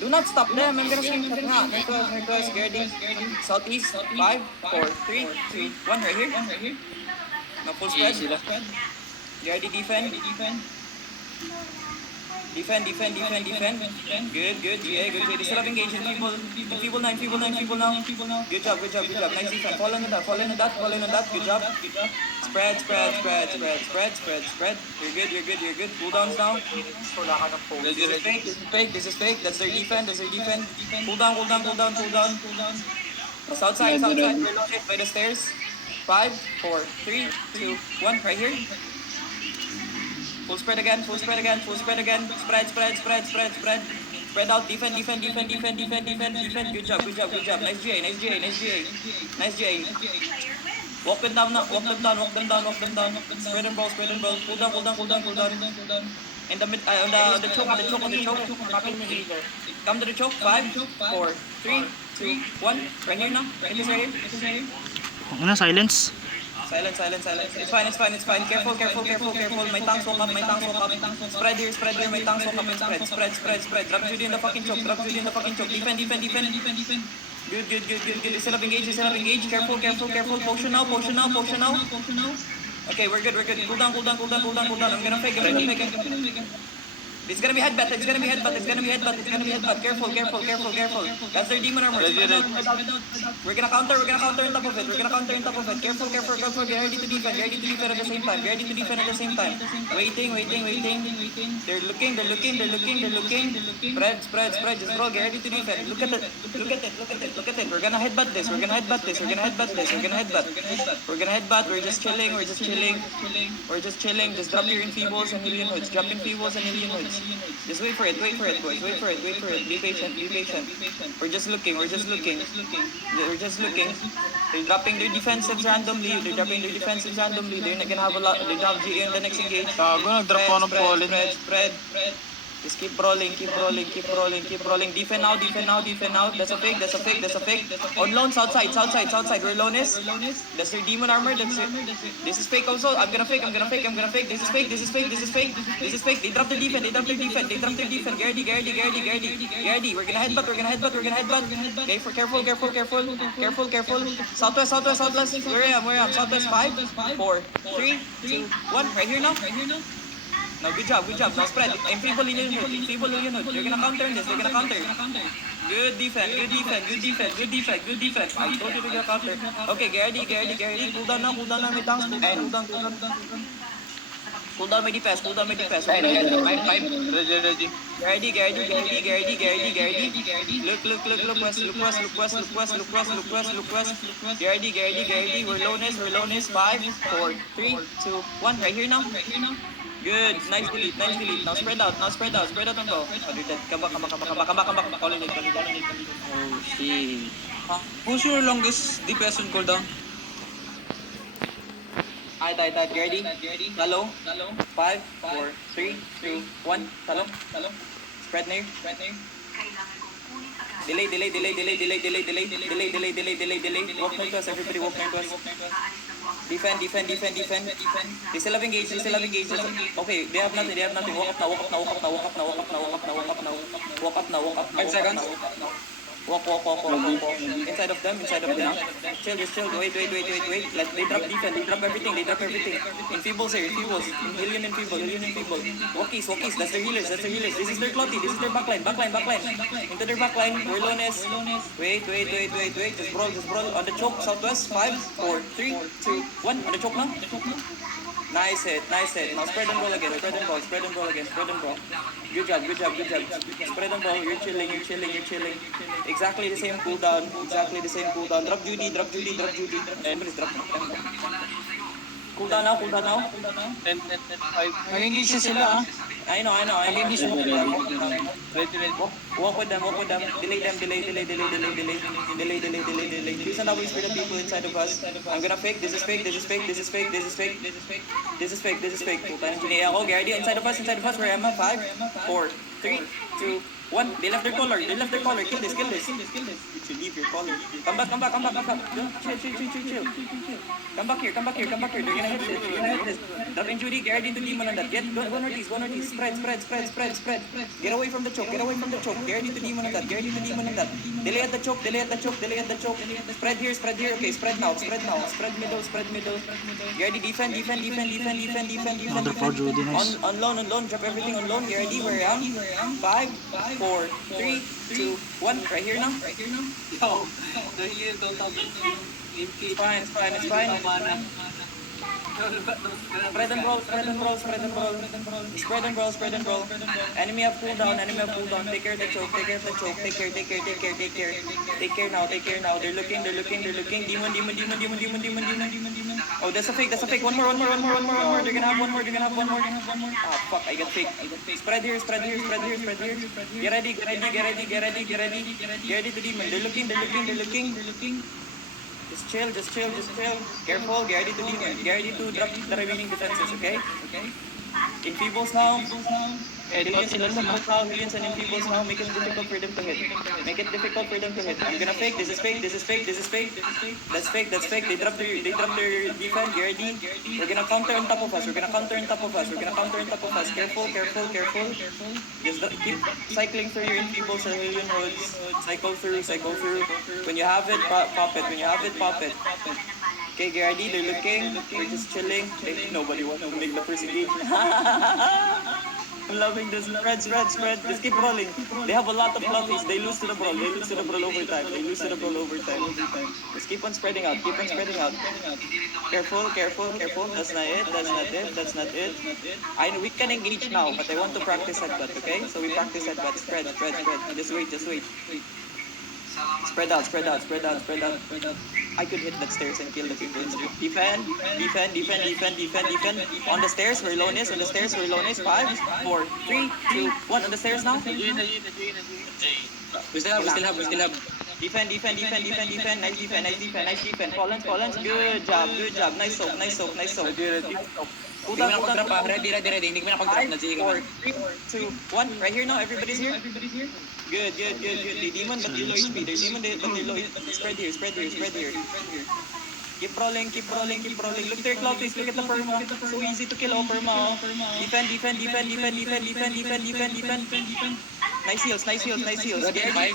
Do not stop them. I'm gonna swing shot nga. Northwest, Gerdy. Southeast. 5, 4, 3, 2, 1. Right here. Na full spread. Gerdy defend. Defend. Good. GA, good. They still have engaged. Feeble 9 now. Good job. Nice defense. Follow on that. Good job. Spread. You're good. Cool downs now. This is fake. That's their defense. Cool down. That's outside. We're loaded by the stairs. 5, 4, 3, 2, 1. Right here. Full spread again. Spread. Spread out. Defend. Good job. Nice GA. Walk them down. Spread and ball. Pull down. In the mid, on the choke. Come to the choke. 5, 4, 3, 2, 1. Right here now. Right here. Ano, silence? Silence. It's fine. Careful. My tanks walk up. Spread here. My tanks walk up and spread. Drop Judy in the fucking choke. Defend. Good. They still have engaged. Careful. Potion now. Okay, we're good. Cool down. I'm gonna fake it. It's gonna be headbutt. Careful. That's their demon armor. We're gonna counter on top of it. Careful. Get ready to defend at the same time. Waiting. They're looking. Spread. Just roll. Get ready to defend. Look at it. We're gonna headbutt this. We're gonna headbutt. We're just chilling. Just drop your enfeebles and million hoods. Just wait for it, boys. Be patient. We're just looking. They're dropping their defensives randomly. They're not gonna have a lot. They drop GA in the next engage. Nag-drop ko ng pollen. Spread. Just keep rolling. Defend now. That's a fake. On loans outside. Where loan is? That's their demon armor. This is fake also. I'm gonna fake. This is fake. They dropped their defense. Gerdy. We're gonna headbutt. Okay, careful. Southwest. Where I am. Southwest. 5, 4, 3, 2, 1. Right here now. No, good job. Now spread. Enfeeble Union Hood. You're gonna counter this. Good defense. I told you to get a counter. Okay, Gerdy. Cool down now. May tanks. Cool down, may defense. Ready. Look west. Gerdy. We're lowness. 5, 4, 3, 2, 1. Right here now. Good. Nice delete. Now spread out and go. Come back. Calling it. Oh, shit. Who's your longest DPS on cooldown? I died. Gerdy. Hello. 5, 4, 3, 2, 1. Hello. Spread near. Delay. Walk near to us. Everybody walk near to us. Defend. They still have engaged. Okay, they have nothing. Walk up now. 5 seconds. Walk. Inside of them. Chill. Wait. They drop defense. They drop everything. Enfeebles here. Hillion enfeeble. Walkies. That's their healers. This is their clotty. This is their backline. Into their backline. We're lowness. Wait. Just brawl. On the choke. Southwest. 5, 4, 3, 2, 1. On the choke now. Nice hit. Now spread and roll again. Spread and roll. Good job. Spread and roll. You're chilling. Exactly the same cooldown. Drop Judy. Everybody's drop. Cooldown now. 10, 5. Nag-engage na sila, ah. I know. Ready. Walk with them. Delay them. Use an always for the people inside of us. I'm gonna fake. This is fake. Puta ng Ginea ako. Gerdy, inside of us. Where am I? 5, 4, 3, 2, 1. They left their collar. Kill this. You should leave your collar. Come back. Chill. Come back here. They're gonna hit this. Drop in Judy, get into demon on that. Go northeast. Spread. Get away from the choke. Get into demon on that. Delay at the choke. Spread here. Okay, spread now. Spread middle. Get ready, defend. Another for Judy, nice. On loan. Drop everything on loan. Get ready, where I am. 5, 4, 3, 2, 1. Right here now. Yo, the heal don't have It's fine. Spread and roll. Enemy have cooldown. Take care of the choke. Take care now. They're looking. Demon. Oh, that's a fake. One more. They're gonna have one more. Ah, fuck, I got fake. Spread here. Get ready. Get ready to demon. They're looking. Just chill. Careful, get ready to demon. Get ready to drop the remaining defenses, okay? Enfeebles now. Millions and enfeebles now. Make it difficult for them to hit. I'm gonna fake. This is fake. That's fake. They drop their defense. Get ready. We're gonna counter on top of us. Careful. Just keep cycling through your enfeebles and Hylian roads. Cycle through. When you have it, pop it. Okay, get ready. They're looking. We're just chilling. Nobody wants to make the first engagement. I'm loving this. Spread. Just keep rolling. They have a lot of fluffies. They lose to the brawl over time. Just keep on spreading out. Careful. That's not it. I know we can engage now, but I want to practice headbutt, okay? So we practice headbutt. Spread. Just wait. Spread out. I could hit that stairs and kill the people. Defend. On the stairs where Lone is. 5, 4, 3, 2, 1. On the stairs now. We still have. Defend. Nice defense. Collins. Good job. Nice soak. Hindi mo na pag-drop ha. Ready. Hindi mo na pag-drop na. 4, 3, 2, 1. Right here now. Everybody's here. Good. They demon but they low HP. Spread here. Keep rolling. Look there, Cloudface. Look at the perma. So easy to kill perma. Defend. Nice heals. Get ready.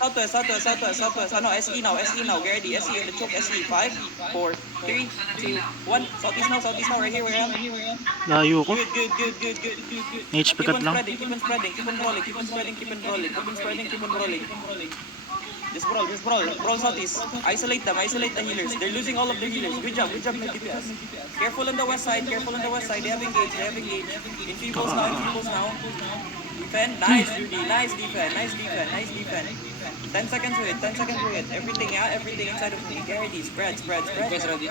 Southwest. Ano, SE now. Get ready. SE on the choke. SE. 5, 4, 3, 2, 1. Southeast now. Right here where I am. Layo ko. Good. HP cut lang. Keep on spreading. Keep on rolling. Just brawl. Brawl southeast. Isolate the healers. They're losing all of their healers. Good job, my DPS. Careful on the west side. They have engaged. Enfeebles now. Defend. Nice, Judy. Nice defense. 10 seconds to hit. Everything inside of me. Get ready. Spread. Guys, ready?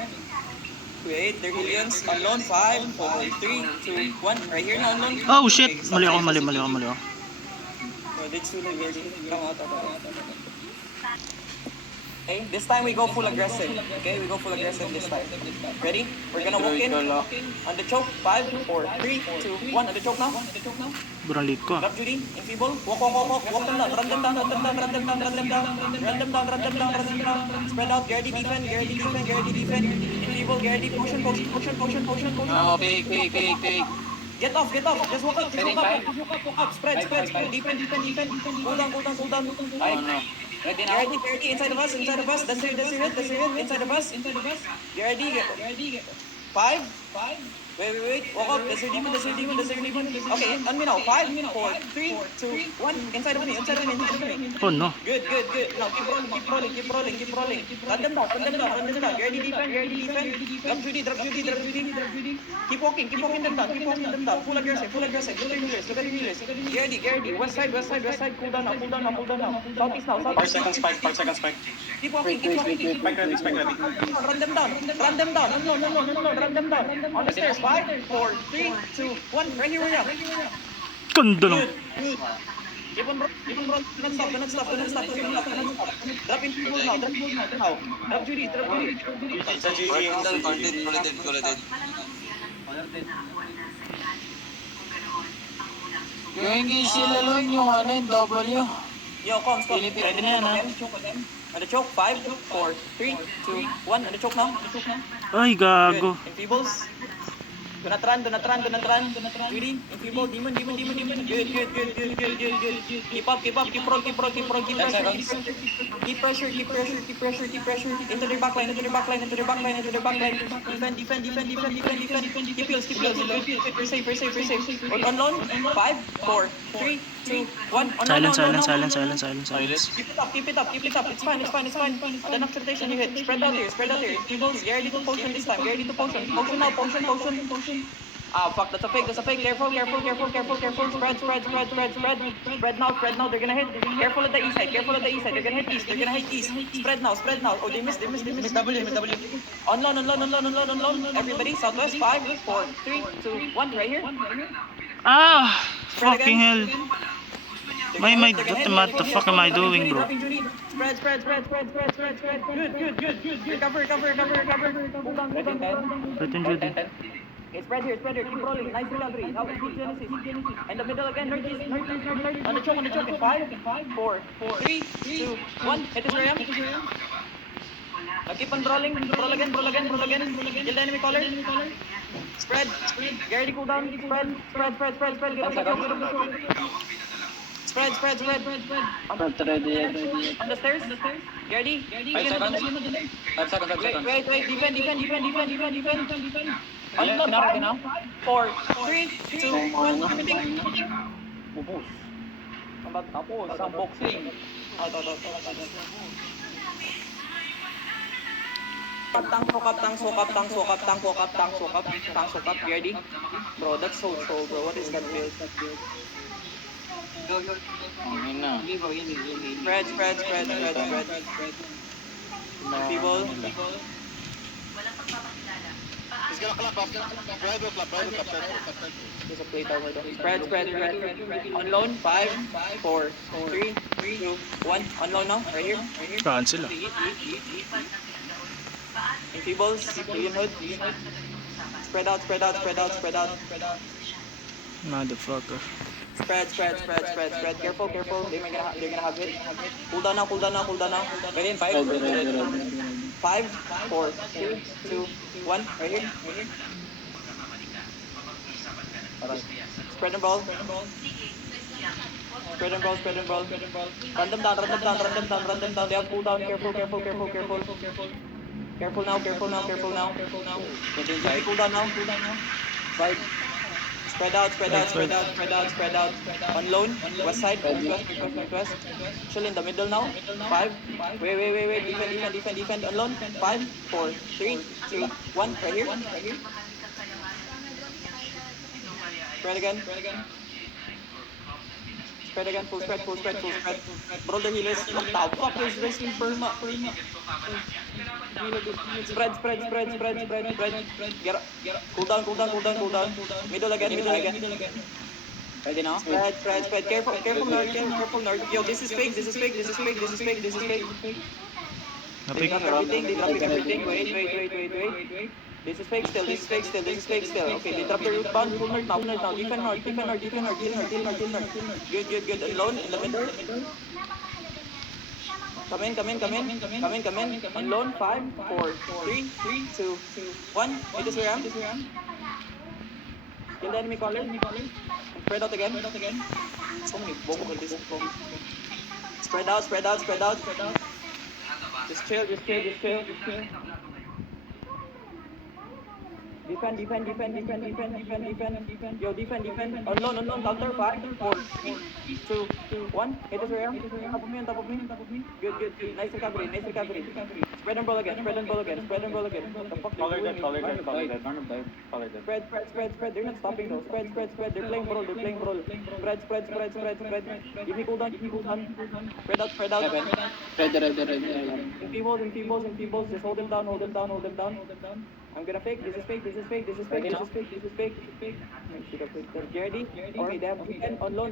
Wait, they're Hylians. Unknown. 5, 4, 3, 2, 1. Right here now, unknown. Oh shit! Mali ako. Oh, that's too late already. Come out. Okay, this time we go full aggressive. This time. Ready? We're gonna walk in on the choke. 5, 4, 3, 2, 1. On the choke now. Sobrang late ko. Drop Judy. Enfeeble. Walk them down. Run them down. Spread out. Get ready, defend. Enfeeble. Get ready. Potion. Oh, fake. Get off. Just walk up. Spread. Defend. Go down. Oh, no. Ready now? Get ready. Inside of us. That's it. Inside of us. Get ready. 5. Wait. Walk up. That's your demon. Okay, on me now. 5, 4, 3, 2, 1. Inside of me. Oh no. Good. Now keep rolling. Run them down. Get ready, defend. Drop Judy. Keep walking them down. Full aggressive. Look at the healers. Get ready. West side. Cool down now. Southeast now. 5 seconds spike. Keep walking. Spike ready. Run them down. No. Run them down. On the stairs. 5, 4, 3, 2, 1. Right here we are. Ganda lang. Good. Keep on roll. Don't stop. Drop in people now. Drop Judy. Sa GG. Collected. Yung engage sila lon, yung ano, yung W. Yo, Koms, Koms. Pwede na yan, ha? On the choke, 5, 4, 3, 2, 1. On the choke now. Ay, gago. Good. Enfeebles. Do not run. Greedy. Enfeeble. Demon. Good. Keep up. Keep roll. Keep pressure. Keep pressure. Into their backline. Defend. Keep heals. Good. We're safe. On loan. 5, 4, 3, 2, 1. Silence. Keep it up. It's fine. Enough rotation you hit. Spread out here. Enfeebles. Get ready to potion this time. Potion now. Ah, fuck, that's a fake. Careful. Spread now. They're gonna hit. Careful at the east side. They're gonna hit east. Spread now. Oh, they missed. Miss W. On loan. Everybody, southwest. 5, 4, 3, 2, 1. Right here. Ah! Fucking hell. What the fuck am I doing, bro? Spread. Good. Recover. Hold on. Right in Judy. Okay, spread here. Keep rolling. Nice recovery. Now keep Genesis. In the middle again. Northeast. On the choke. In 5, 4, 3, 2, 1. Hit this Ram. Now keep on rolling. Roll again. Kill the enemy caller. Spread. Get ready, cool down. Spread. Spread. On the stairs. Get ready. 5 seconds. Wait. Defend. Unlock Pinapagin na? 4, 3, 2, 1. Everything. Bubos. Tapos, ang boxing. Tang sokap. Ready? Bro, that's so troll, bro. What is that build? Ayun na. Spread. People. He's gonna clap off. Rival clap. There's a plate over there. Spread. On loan. 5, 4, 3, 2, 1. On loan now. Right here. Cancel ah. Enfeebles. Alien hood. Spread out. Motherfucker. Spread. Careful. They're gonna have it. Cool down now. Ready in 5? 5, 4, 3, 2, 1. Right here. Spread and brawl. Run them down. They have cool down. Careful now. Ready in 5? Cool down now. Right. Spread out. On loan. West side. Northwest. Chill in the middle now. 5. Wait. Defend. On loan. 5, 4, 3, 2, 1. Right here. Spread again. Full spread. Bro, the healers. What the fuck is wrestling perma? Spread. Get up. Cool down. Middle again. Ready now? Spread. Careful north. Yo, this is fake. They drop everything. Wait. This is fake still. Okay, they drop the root bound. Full north now. Defend north. Kill north. Good. Alone in the middle. Come in. On loan. 5, 4, 3, 2, 1. Hit this ram. Kill the enemy caller. Spread out again. So many bobo in this. Spread out. Just chill. Defend. Yo, defend. On loan. Counter. 5, 4, 3, 2, 1. Hit this ram. Top of me. Good. Nice recovery. Spread and brawl again. What the fuck? Color dead. Spread. They're not stopping though. Spread. They're playing brawl. Spread. Give me cooldown. Spread out. Enfeebles. Just hold them down. I'm gonna fake. This is fake. Ready? Okay, they have defend. On loan.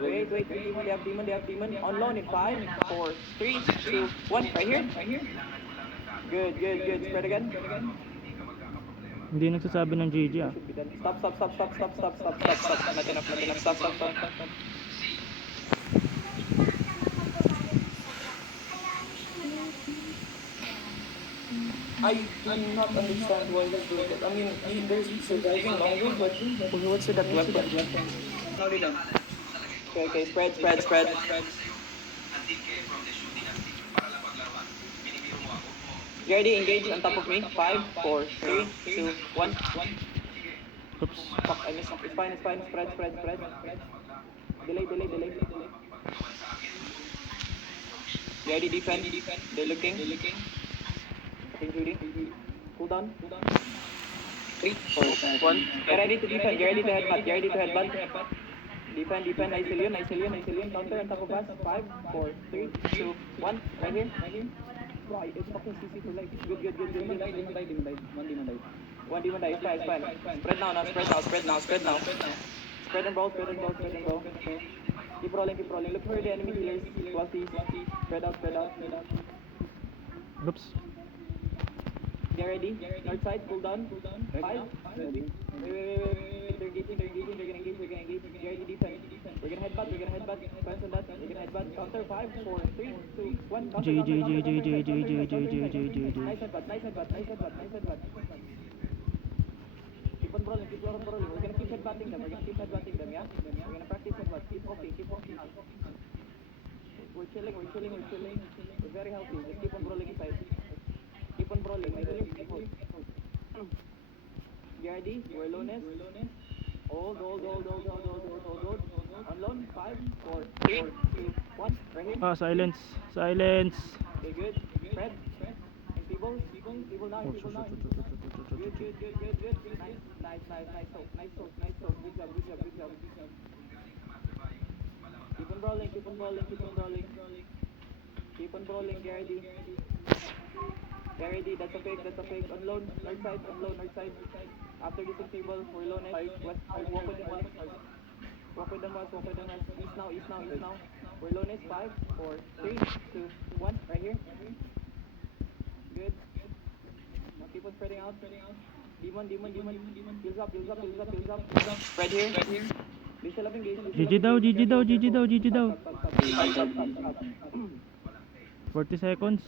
Wait. They have demon. On loan in 5, 4, 3, 2, 1. Right here. Good. Spread again. Hindi nagsasabi ng GG ah. Should be done. Stop. Not enough. Stop. I do not understand why they're doing it. I mean, they're surviving longer, but what's with that weapon? Sorry lang. Okay, spread. You already engaged on top of me. 5, 4, 3, 2, 1. Oops. Fuck, I missed. It's fine. Spread. Delay. You already defend. They're looking. Okay, Judy. Cool down. 3, 4, 1. Get ready to defend. Get ready to headbutt. Defend. Isolian. Counter on top of us. 5, 4, 3, 2, 1. Right here. Bro, it's fucking CC for life. Good. Demon died. One demon died. It's fine. Spread now. Spread and roll. Keep rolling. Look for the enemy healers. Wealthy. Spread out. Oops. Get ready. North side, pull down. 5. Wait. They're engaging. We're gonna engage. Get ready, defense. We're gonna headbutt. Fence on that. We're gonna headbutt. Counter 5, 4, 3, 2, 1. GG. Nice headbutt. Keep on rolling. We're gonna keep headbutting them, yeah? We're gonna practice headbutt. Keep walking. We're chilling. We're very healthy. Just keep on rolling inside. Keep on rolling. You ready? We're lowness. Hold. On loan. 5, 4, 3, 2, 1. Right here. Ah, silence. Okay, good. Spread. And people now. Oh, Good. Nice soak. Good job. Keep on rolling. Keep on rolling, Garrity. That's a fake. On loan, north side. After this table, we're low net. Walk with them once. East now. We're low net. 5, 4, 3, 2, 1. Right here. Good. Now keep on spreading out. Demon. Heals up. Spread here. They still have engaged. GG daw. 40 seconds.